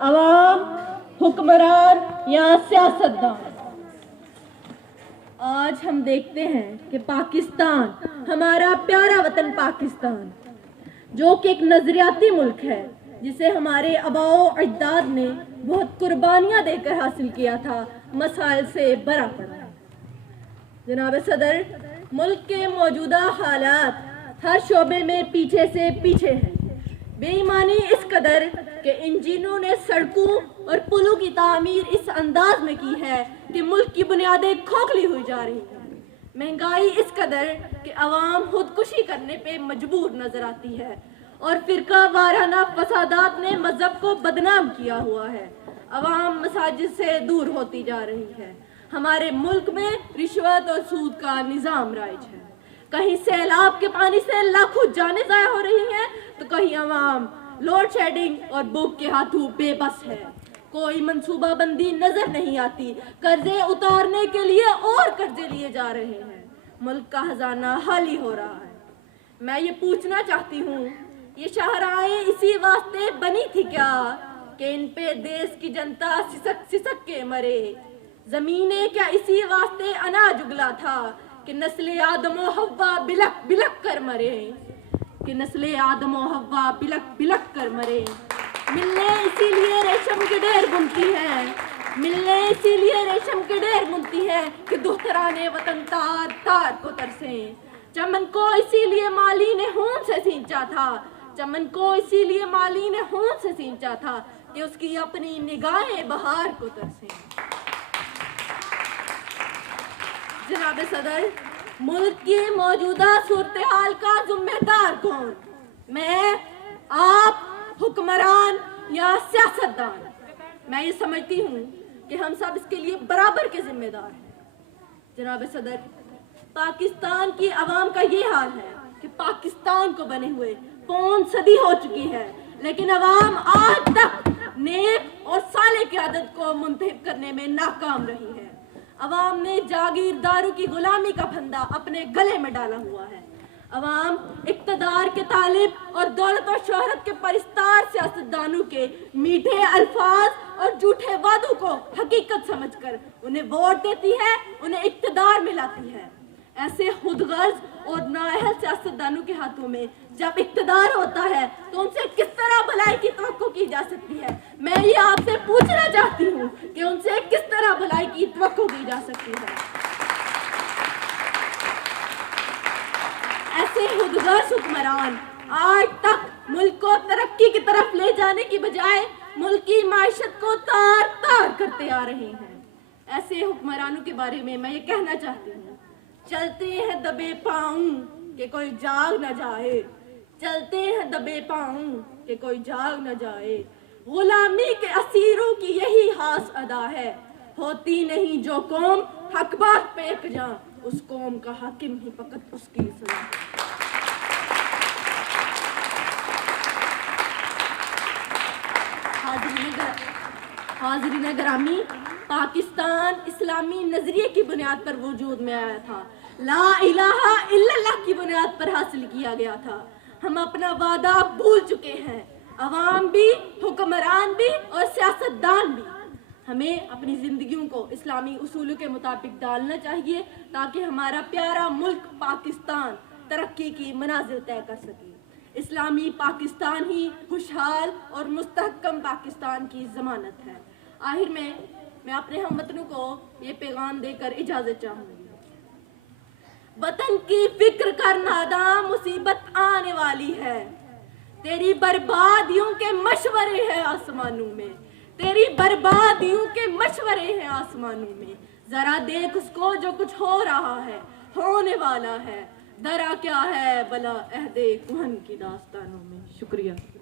عوام، حکمران یا سیاستدان، آج ہم دیکھتے ہیں کہ پاکستان، ہمارا پیارا وطن پاکستان، جو کہ ایک نظریاتی ملک ہے، جسے ہمارے آباء و اجداد نے بہت قربانیاں دے کر حاصل کیا تھا، مسائل سے بھرا پڑا ہے۔ جناب صدر، ملک کے موجودہ حالات ہر شعبے میں پیچھے سے پیچھے ہیں۔ بے ایمانی اس قدر کہ انجینئروں نے سڑکوں اور پلوں کی تعمیر اس انداز میں کی ہے کہ ملک کی بنیادیں کھوکھلی ہوئی جا رہی ہیں۔ مہنگائی اس قدر کہ عوام خودکشی کرنے پہ مجبور نظر آتی ہے، اور فرقہ وارانہ فسادات نے مذہب کو بدنام کیا ہوا ہے۔ عوام مساجد سے دور ہوتی جا رہی ہے۔ ہمارے ملک میں رشوت اور سود کا نظام رائج ہے۔ کہیں سیلاب کے پانی سے لاکھوں جانیں ضائع ہو رہی ہیں، تو کہیں عوام لوڈ شیڈنگ اور بھوک کے ہاتھوں بے بس ہے۔ کوئی منصوبہ بندی نظر نہیں آتی۔ قرضے اتارنے کے لیے اور قرضے لیے جا رہے ہیں۔ ملک کا خزانہ خالی ہو رہا ہے۔ میں یہ پوچھنا چاہتی ہوں، یہ شاہراہیں اسی واسطے بنی تھی کیا کہ ان پہ دیس کی جنتا سسک سسک کے مرے؟ زمینیں کیا اسی واسطے اناج اگلا تھا کہ نسل آدم و حوا بلک بلک کر مرے؟ کہ نسل آدم و حوا بلک بلک کر مرے؟ ملنے اسی لیے ریشم کے ڈیر بنتی ہے، ملنے اسی لیے ریشم کے ڈیر بنتی ہے کہ دخترانے وطن تار تار کو ترسیں۔ چمن کو اسی لیے مالی نے خون سے سینچا تھا، چمن کو اسی لیے مالی نے خون سے سینچا تھا کہ اس کی اپنی نگاہیں بہار کو ترسیں۔ جناب صدر، ملک کی موجودہ صورتحال کا ذمہ دار کون؟ میں، آپ، حکمران یا سیاستدان؟ میں یہ سمجھتی ہوں کہ ہم سب اس کے لیے برابر کے ذمہ دار ہیں۔ جناب صدر، پاکستان کی عوام کا یہ حال ہے کہ پاکستان کو بنے ہوئے 5 صدی ہو چکی ہے، لیکن عوام آج تک نیک اور صالح قیادت کو منتخب کرنے میں ناکام رہی ہے۔ عوام نے جاگیرداروں کی غلامی کا پھندا اپنے گلے میں ڈالا ہوا ہے۔ عوام اقتدار کے طالب اور دولت و شہرت کے پرستار سیاستدانوں کے میٹھے الفاظ اور جھوٹے وعدوں کو حقیقت سمجھ کر انہیں ووٹ دیتی ہے، انہیں اقتدار میں لاتی ہے۔ ایسے خود غرض اور نااہل سیاستدانوں کے ہاتھوں میں جب اقتدار ہوتا ہے تو ان سے کس طرح بھلائی کی توقع کی جا سکتی ہے؟ میں یہ آپ سے پوچھنا چاہتی ہوں کہ ان سے کس طرح بھلائی کی توقع کی جا سکتی ہے؟ ایسے خود غرض حکمران آج تک ملک کو ترقی کی طرف لے جانے کی بجائے ملک کی معیشت کو تار تار کرتے آ رہے ہیں۔ ایسے حکمرانوں کے بارے میں یہ کہنا چاہتی ہوں، چلتے ہیں دبے پاؤں کہ کوئی جاگ نہ جائے، چلتے ہیں دبے پاؤں کہ کوئی جاگ نہ جائے۔ غلامی کے اسیروں کی یہی خاص ادا ہے، ہوتی نہیں جو قوم حق بات پہ یکجاں، اس قوم کا حاکم ہی فقط اس کی سزا۔ حاضرین گرامی، پاکستان اسلامی نظریے کی بنیاد پر وجود میں آیا تھا، لا الہ الا اللہ کی بنیاد پر حاصل کیا گیا تھا۔ ہم اپنا وعدہ بھول چکے ہیں، عوام بھی، حکمران بھی اور سیاستدان بھی۔ ہمیں اپنی زندگیوں کو اسلامی اصولوں کے مطابق ڈالنا چاہیے تاکہ ہمارا پیارا ملک پاکستان ترقی کی منازل طے کر سکے۔ اسلامی پاکستان ہی خوشحال اور مستحکم پاکستان کی ضمانت ہے۔ آخر میں اپنے ہم وطنوں کو یہ پیغام دے کر اجازت چاہوں گی، وطن کی فکر کر ناداں، مصیبت آنے والی ہے۔ تیری بربادیوں کے مشورے ہیں آسمانوں میں، تیری بربادیوں کے مشورے ہیں آسمانوں میں۔ ذرا دیکھ اس کو جو کچھ ہو رہا ہے، ہونے والا ہے، درا کیا ہے بلا عہد کہن کی داستانوں میں۔ شکریہ۔